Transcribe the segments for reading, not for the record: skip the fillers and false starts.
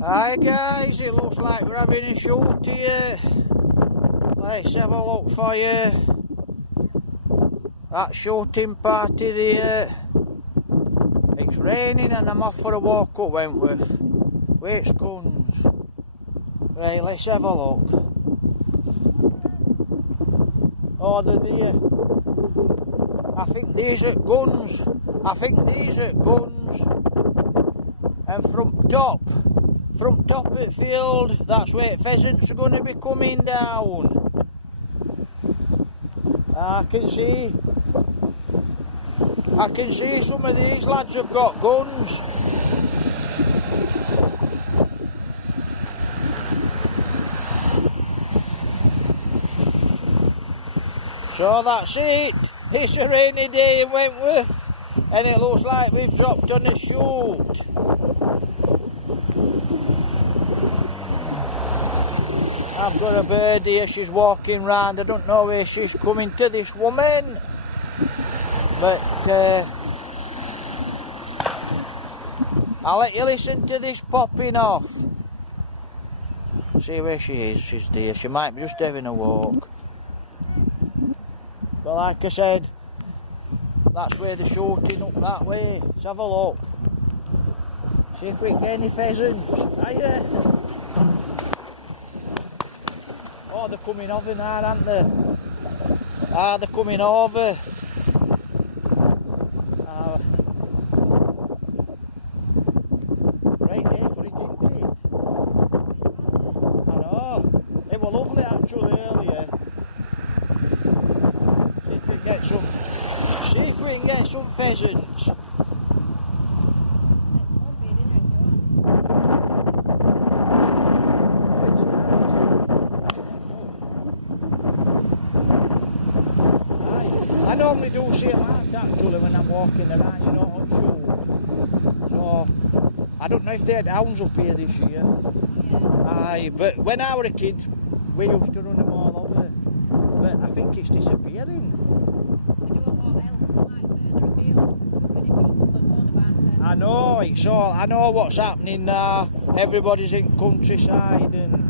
Hi guys, it looks like we're having a shoot here. Let's have a look for you. That shooting party there. It's raining and I'm off for a walk up Wentworth. Wait, guns. Right, let's have a look. Oh, they're there. I think these are guns. And from top of the field, that's where pheasants are going to be coming down. I can see some of these lads have got guns. So that's it. It's a rainy day in Wentworth and it looks like we've dropped on a shoot. I've got a bird here, she's walking round. I don't know where she's coming to, this woman. But I'll let you listen to this popping off. See where she is, she's there. She might be just having a walk. But like I said, that's where they're shooting, up that way. Let's have a look. See if we can get any pheasants. Hiya. Oh, they're coming over now, aren't they? Ah, they're coming over. Right there for it, isn't it? I know. It was lovely actually earlier. See if we can get some pheasants. I normally do see it like that actually when I'm walking around, you know, on shoot. So, I don't know if they had hounds up here this year. Aye, but when I was a kid, we used to run them all over. But I think it's disappearing. I know, it's all, I know what's happening now. Everybody's in countryside and...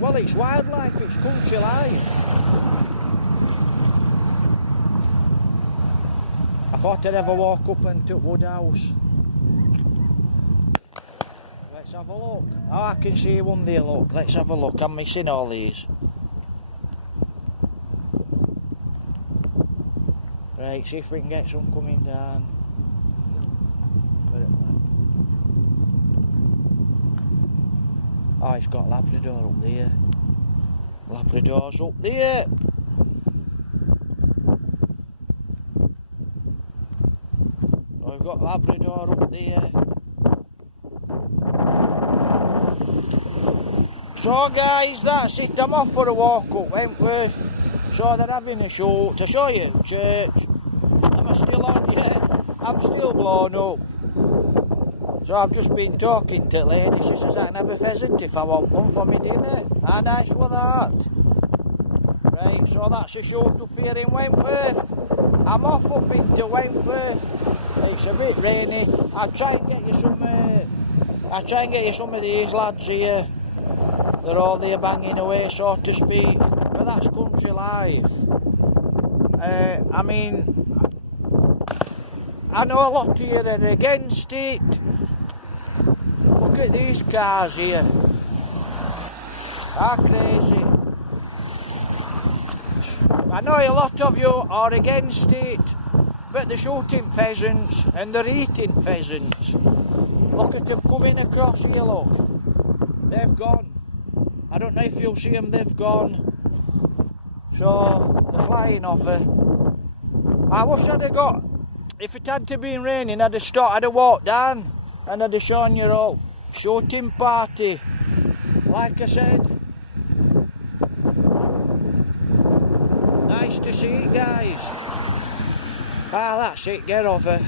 Well, it's wildlife, it's country life. I thought I'd have a walk up into Woodhouse. Let's have a look. Oh, I can see one there, look. Let's have a look. I'm missing all these. Right, see if we can get some coming down. Oh, it's got Labrador up there. Labrador's up there. We've got Labrador up there. So guys, that's it. I'm off for a walk up Wentworth. So they're having a shoot. To show you at church. Am I still on? Yeah, I'm still blown up. So I've just been talking to the lady. She says I can have a pheasant if I want one for my dinner. How nice was that? Right, so that's a shoot up here in Wentworth. I'm off up into Wentworth. It's a bit rainy. I'll try and get you some of these lads here. They're all there banging away, so to speak. But that's country life. I mean, I know a lot here are against it. Look at these cars here. They're crazy. I know a lot of you are against it. But they're shooting pheasants and they're eating pheasants. Look at them coming across here, look. They've gone. I don't know if you'll see them, they've gone. So, they're flying over. I wish I'd have got, if it hadn't been raining, I'd have walked down and I'd have shown you up. Shooting party. Like I said. Nice to see it, guys. Ah, that's it, get over.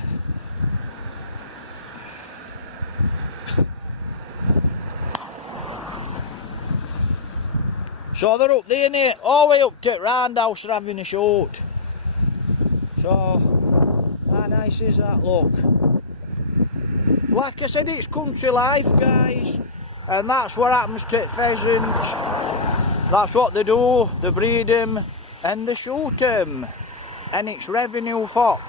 So they're up there, innit? All the way up to the roundhouse, they're having a shoot. So, how nice is that, look? like I said, it's country life, guys, and that's what happens to pheasants. That's what they do, they breed them and they shoot them, and it's revenue for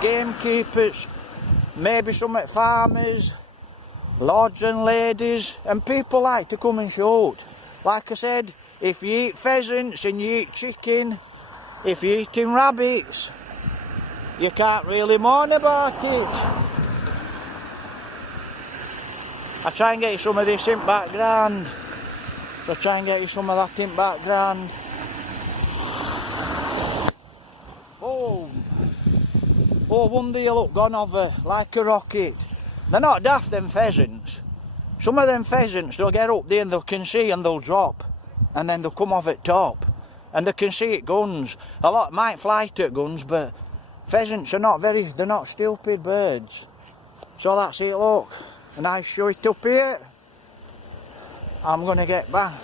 gamekeepers, maybe some farmers, lords and ladies, and people like to come and shoot. Like I said, if you eat pheasants and you eat chicken, if you're eating rabbits, you can't really moan about it. I try and get you some of this in background. I try and get you some of that in background. Boom. Oh, one day look, gone over like a rocket. They're not daft, them pheasants. Some of them pheasants, they'll get up there and they can see and they'll drop. And then they'll come off at top. And they can see at guns. A lot might fly at guns, but pheasants are they're not stupid birds. So that's it, look. A nice show it up here. I'm going to get back.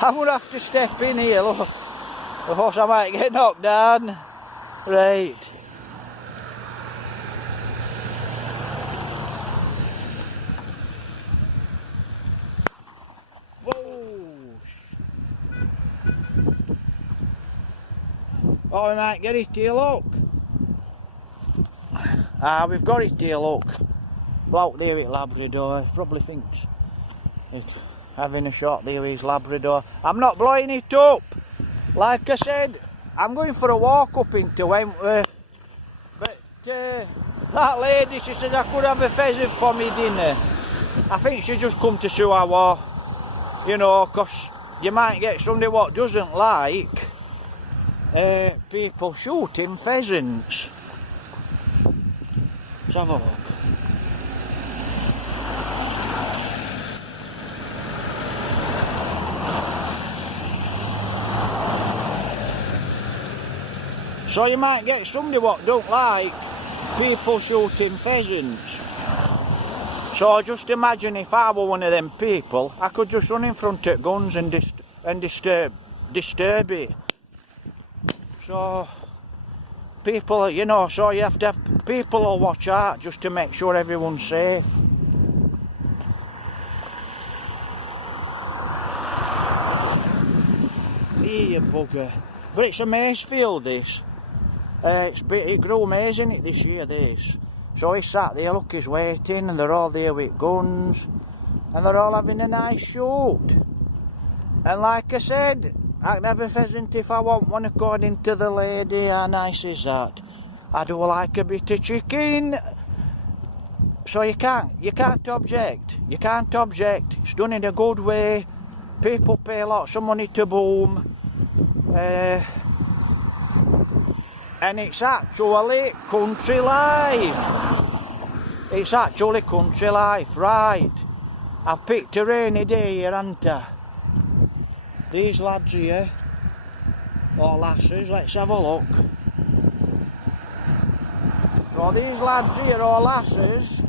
I'm going to have to step in here, look. Otherwise I might get knocked down. Right. Oh, we might get it here, look. We've got it here, look. Bloke there with Labrador, probably thinks he's having a shot there with his Labrador. I'm not blowing it up. Like I said, I'm going for a walk up into Wentworth. But that lady, she said I could have a pheasant for me dinner. I think she just come to see how I was. You know, because you might get somebody what doesn't like people shooting pheasants. Let's have a look. So you might get somebody what don't like people shooting pheasants. So just imagine if I were one of them people, I could just run in front of guns and disturb it. So people, you know, so you have to have people who watch out just to make sure everyone's safe. Here, you bugger. But it's a maize field, this. It grew maize in it this year, this. So he's sat there, look, he's waiting, and they're all there with guns, and they're all having a nice shoot. And like I said, I can have a pheasant if I want one, according to the lady. How nice is that? I do like a bit of chicken. So you can't object. You can't object. It's done in a good way. People pay lots of money to boom. And it's actually country life. It's actually country life, right. I've picked a rainy day here, haven't I? These lads here, or lasses, let's have a look. So these lads here, or lasses,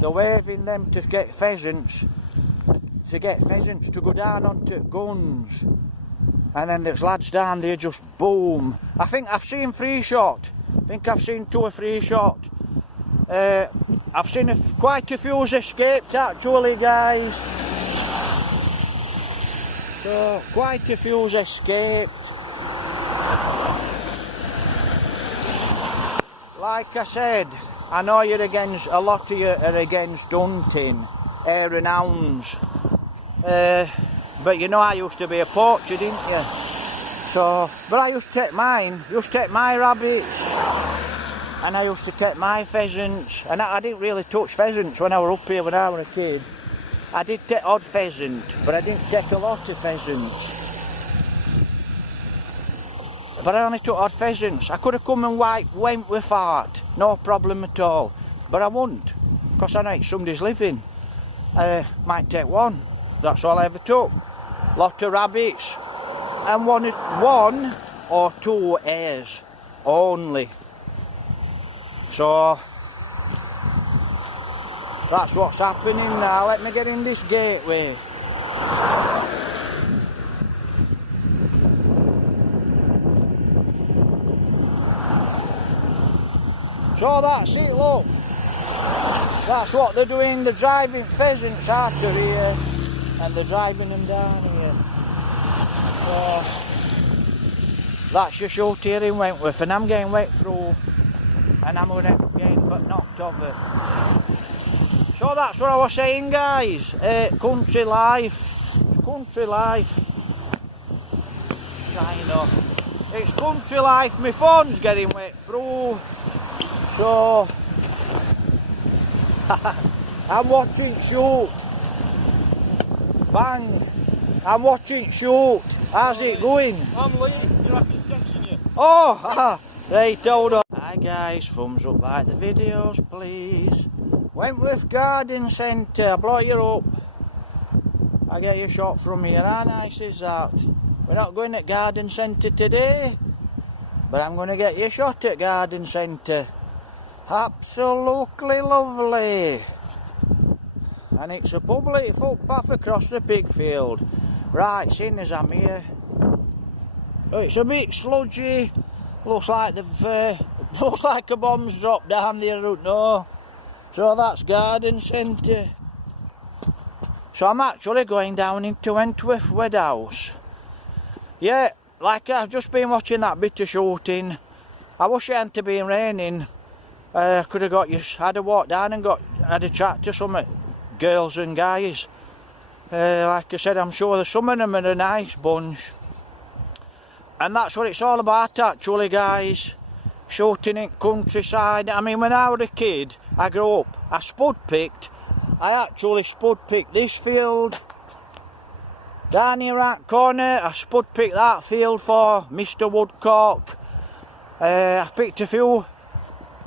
they're waving them to get pheasants, to go down onto guns. And then there's lads down there just boom. I think I've seen 3 shot. I think I've seen 2 or 3 shot. I've seen quite a few escaped actually, guys. So quite a few escaped. Like I said, I know you're against, a lot of you are against hunting, hare and hounds. But you know I used to be a poacher, didn't you? So, but I used to take my rabbits, and I used to take my pheasants, and I didn't really touch pheasants when I was up here when I was a kid. I did take odd pheasant, but I didn't take a lot of pheasants. But I only took odd pheasants. I could have come and went with art, no problem at all. But I wouldn't, because I know it's somebody's living. Might take one. That's all I ever took. Lot of rabbits and one or 2 hares only. So that's what's happening now. Let me get in this gateway. So that's it, look. That's what they're doing. They're driving pheasants out of here and they're driving them down here. So that's your shoot here in Wentworth, and I'm getting wet through and I'm going to get knocked over. So that's what I was saying, guys. Country life. Country life. I know. It's country life. My phone's getting wet through. So I'm watching shoot. Bang. I'm watching shoot. How's it going? I'm late. You're happy texting you. Oh, right, hold on. Hi guys, thumbs up, like the videos please. Wentworth Garden Centre, I blow you up. I get your shot from here. How nice is that? We're not going at Garden Centre today, but I'm going to get you a shot at Garden Centre. Absolutely lovely. And it's a public footpath across the pig field. Right, seeing as I'm here. Oh, it's a bit sludgy. Looks like looks like a bomb's dropped down there, I don't know. So that's Garden Centre. So I'm actually going down into Wentworth Woodhouse. Yeah, like I've just been watching that bit of shooting. I wish it hadn't been raining. Could have got you. I'd have walked down and had a chat to some girls and guys. Like I said, I'm sure some of them are a nice bunch. And that's what it's all about actually, guys. Shooting in countryside. I mean, when I was a kid, I grew up, I actually spud picked this field. Down here right corner, I spud picked that field for Mr. Woodcock. I picked a few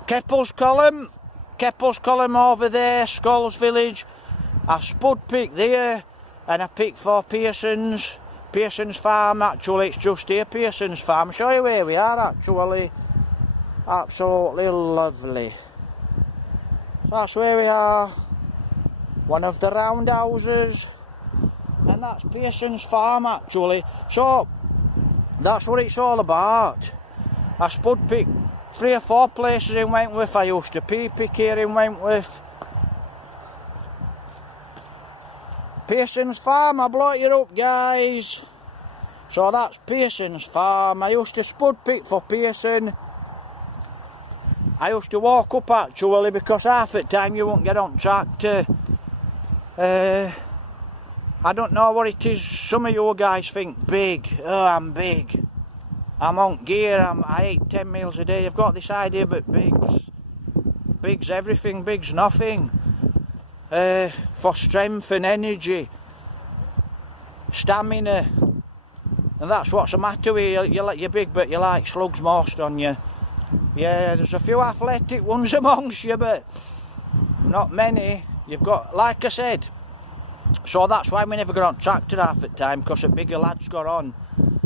Keppel's Column over there, Skulls Village. I spud picked there, and I picked for Pearson's farm. Actually, it's just here, Pearson's farm. I'll show you where we are actually. Absolutely lovely. That's where we are. One of the roundhouses. And that's Pearson's farm actually. So that's what it's all about. I spud picked 3 or 4 places in Wentworth. I used to pea pick here in Wentworth. Pearson's farm, I blow you up guys. So that's Pearson's farm. I used to spud pick for Pearson. I used to walk up actually because half the time you won't get on tractor. I don't know what it is. Some of you guys think big. Oh, I'm big. I'm on gear. I eat 10 meals a day. You've got this idea, but big's everything. Big's nothing. For strength and energy, stamina, and that's what's the matter with you. You're big, but you like slugs most on you. Yeah, there's a few athletic ones amongst you, but not many. You've got, like I said, so that's why we never got on tractor half the time, because the bigger lads got on.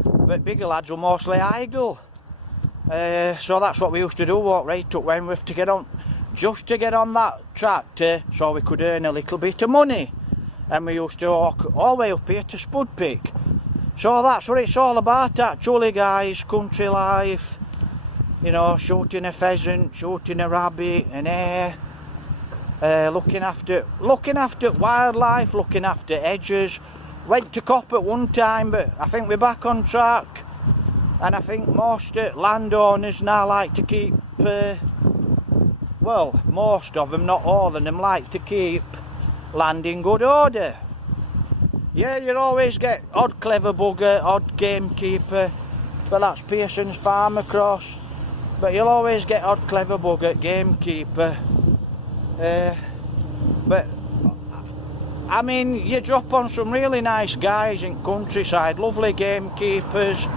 But bigger lads were mostly idle. So that's what we used to do, walk right up Wentworth to get on, just to get on that tractor so we could earn a little bit of money. And we used to walk all the way up here to spud pick. So that's what it's all about actually, guys. Country life. You know, shooting a pheasant, shooting a rabbit, an hare, looking after wildlife, looking after edges. Went to cop at one time, but I think we're back on track. And I think most landowners now like to keep, well, most of them, not all of them, like to keep land in good order. Yeah, you always get odd clever bugger, odd gamekeeper, but that's Pearson's farm across. But you'll always get odd clever bugger, gamekeeper. But I mean, you drop on some really nice guys in countryside, lovely gamekeepers.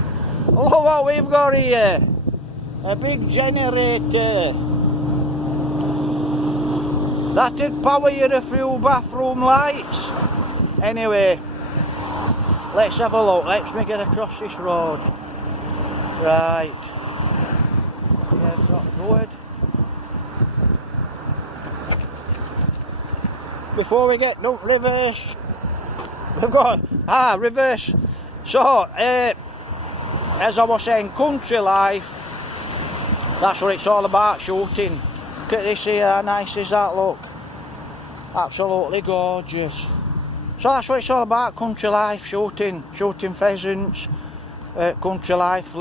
Look what we've got here, a big generator. That'd power you a few bathroom lights. Anyway, let's have a look. Let's me get across this road. Right. Yeah, it's not good. Before we get no reverse, we've got reverse. So, as I was saying, country life. That's what it's all about, shooting. Look at this here, how nice is that, look? Absolutely gorgeous. So that's what it's all about, country life, shooting pheasants, country life,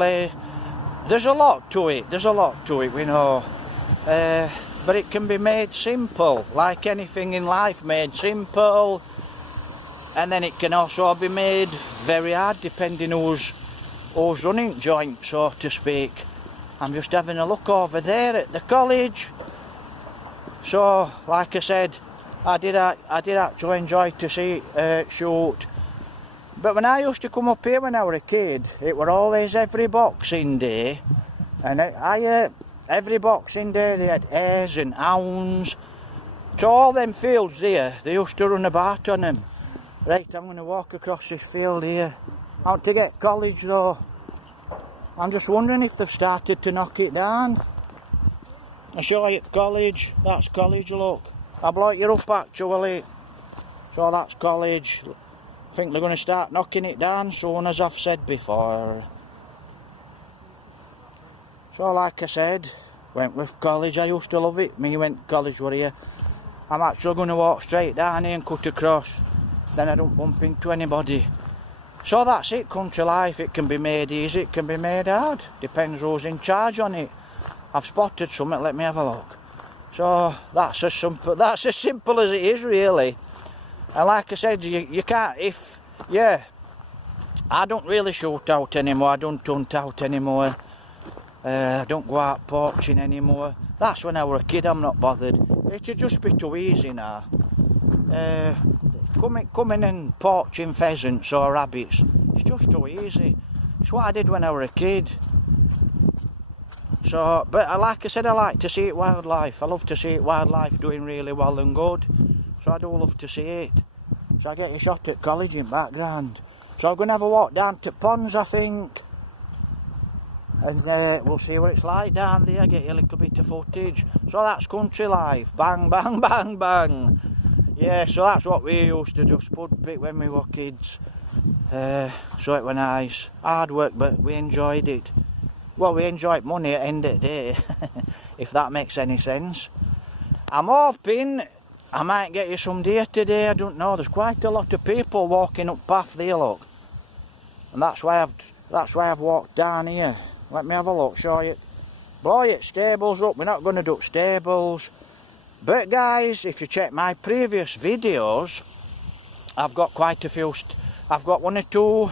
there's a lot to it, we know. But it can be made simple, like anything in life, made simple. And then it can also be made very hard, depending who's running joint, so to speak. I'm just having a look over there at the college. So, like I said, I did actually enjoy to see it shoot. But when I used to come up here when I was a kid, it were always every Boxing Day. And every Boxing Day they had hares and hounds. So all them fields there, they used to run about on them. Right, I'm going to walk across this field here. Out to get college though. I'm just wondering if they've started to knock it down. I'll show you college. That's college, look. I'll blow you up actually. So that's college. I think they're going to start knocking it down soon, as I've said before. So like I said, Wentworth College, I used to love it. Me went to college were here. I'm actually going to walk straight down here and cut across. Then I don't bump into anybody. So that's it, country life. It can be made easy, it can be made hard. Depends who's in charge on it. I've spotted something, let me have a look. So that's as simple as it is really. And like I said, you can't, I don't really shoot out anymore, I don't hunt out anymore. I don't go out poaching anymore. That's when I was a kid, I'm not bothered. It'd just be too easy now. Coming and poaching pheasants or rabbits, it's just too easy. It's what I did when I was a kid. So, but like I said, I like to see it wildlife. I love to see it wildlife doing really well and good. So I do love to see it. So I get a shot at college in background. So I'm going to have a walk down to ponds, I think. And we'll see what it's like down there, get you a little bit of footage. So that's country life. Bang, bang, bang, bang. Yeah, so that's what we used to do, spud pick when we were kids. So it was nice. Hard work, but we enjoyed it. Well, we enjoyed money at the end of the day, if that makes any sense. I'm hoping I might get you some deer today, I don't know. There's quite a lot of people walking up path there, look. And that's why I've walked down here. Let me have a look, show you. Blow your stables up, we're not going to do stables. But guys, if you check my previous videos, I've got quite a few, I've got 1 or 2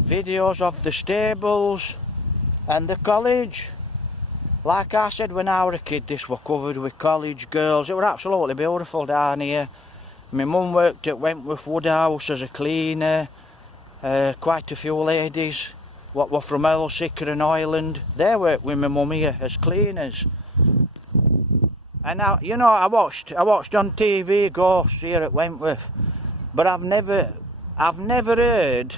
videos of the stables and the college. Like I said, when I was a kid, this was covered with college girls. It was absolutely beautiful down here. My mum worked at Wentworth Woodhouse as a cleaner. Quite a few ladies what were from Elsicker and Ireland, they worked with my mum here as cleaners. And now, you know, I watched on TV ghosts here at Wentworth, but I've never heard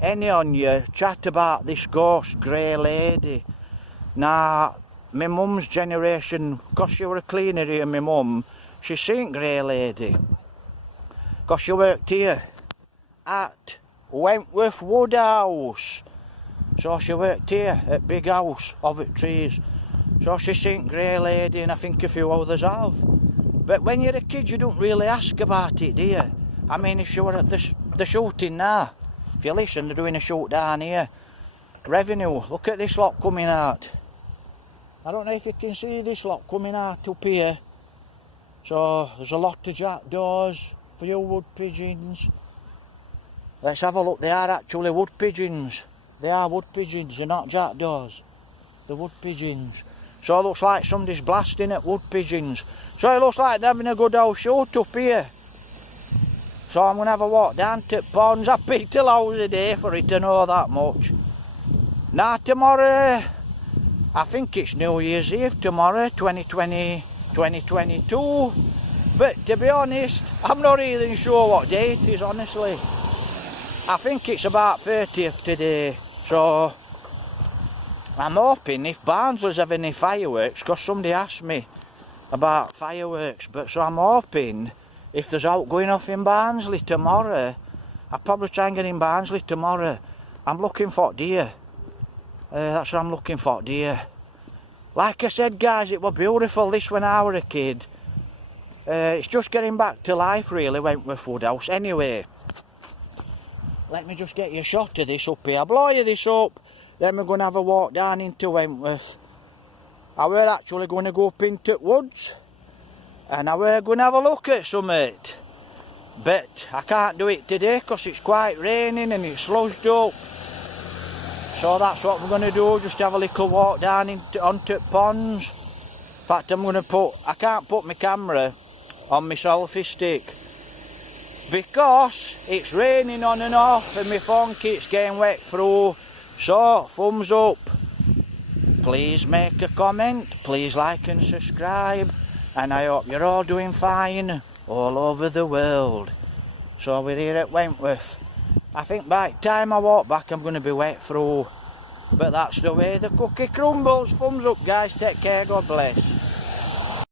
any on you chat about this ghost grey lady. Now, my mum's generation, because she was a cleaner here, my mum, she's seen grey lady, because she worked here at Wentworth Woodhouse. So she worked here at big house of it trees. So she's seen grey lady, and I think a few others have. But when you're a kid, you don't really ask about it, do you? I mean, if you were at the shooting now, if you listen, they're doing a shoot down here. Revenue, look at this lot coming out. I don't know if you can see this lot coming out up here. So there's a lot of jackdaws, a few wood pigeons. Let's have a look, they are actually wood pigeons. They are wood pigeons, they're not jackdaws. They're wood pigeons. So it looks like somebody's blasting at wood pigeons. So it looks like they're having a good old shoot up here. So I'm going to have a walk down to ponds. I've picked a hours a day for it to know that much. Now tomorrow, I think it's New Year's Eve tomorrow, 2022. But to be honest, I'm not even sure what day it is, honestly. I think it's about 30th today. So I'm hoping if Barnsley's have any fireworks, because somebody asked me about fireworks, but so I'm hoping if there's out going off in Barnsley tomorrow, I'll probably try and get in Barnsley tomorrow. I'm looking for deer. That's what I'm looking for, deer. Like I said, guys, it was beautiful this when I was a kid. It's just getting back to life, really, Wentworth Woodhouse. Anyway, let me just get you a shot of this up here. I'll blow you this up, then we're going to have a walk down into Wentworth. I were actually going to go up into the woods, and I were going to have a look at something. But I can't do it today because it's quite raining and it's slugged up. So that's what we're going to do, just have a little walk down onto the ponds. In fact, I can't put my camera on my selfie stick because it's raining on and off and my phone keeps getting wet through. So, thumbs up. Please make a comment, please like and subscribe, and I hope you're all doing fine all over the world. So we're here at Wentworth. I think by the time I walk back I'm going to be wet through, but that's the way the cookie crumbles. Thumbs up, guys, take care, God bless.